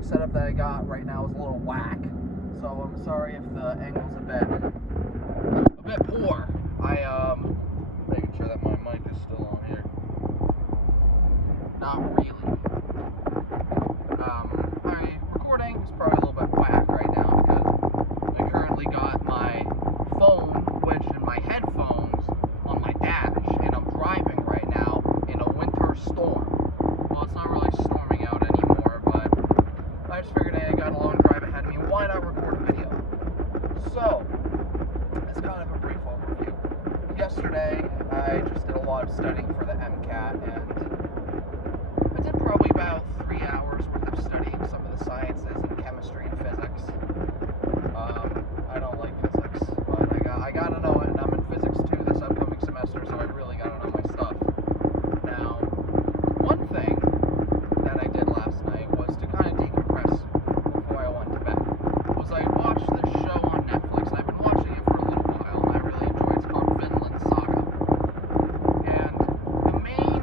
recording setup that I got right now is a little whack, so I'm sorry if the angle's a bit poor. Making sure that my mic is still on here. Not really. My recording is probably a little bit whack right now because I currently got my phone wedged in my headphones on my dash, and I'm driving right now in a winter storm. Well, it's not really storming out anymore, but I just figured, hey, I got a long drive ahead of me. Why not record a video? So, it's kind of a brief overview. Yesterday, I just did a lot of studying for the MCAT, and I did probably about 3 hours worth of studying some of the sciences and chemistry and physics. I don't like physics, but I gotta know it, and I'm in physics 2 this upcoming semester, so I really gotta know my stuff. Now, one thing that I did last night was to kind of decompress before I went to bed. Was I watched this show on Netflix, and I've been watching it for a little while, and I really enjoy it. It's called Vinland Saga. And the main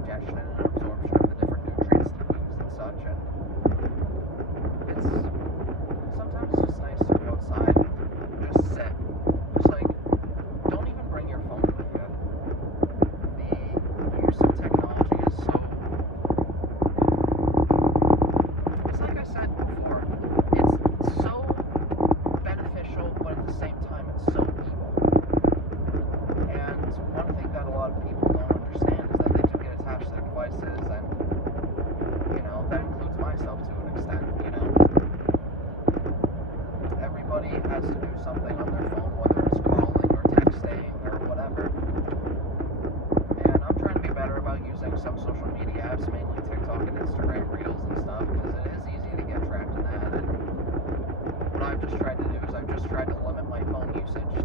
digestion and absorption of the different nutrients to foods and such. And it's sometimes it's just nice to go outside and just sit. Just like, don't even bring your phone with you. The use of technology is so, it's like I said before, it's so beneficial, but at the same time it's so evil. And one thing that a lot of people don't understand is that they do get attached to their devices, and that includes myself to an extent. Everybody has to do something on their phone, whether it's calling or texting or whatever. And I'm trying to be better about using some social media apps, mainly TikTok and Instagram Reels and stuff, because it is easy to get trapped in that. And what I've just tried to do is I've just tried to limit my phone usage to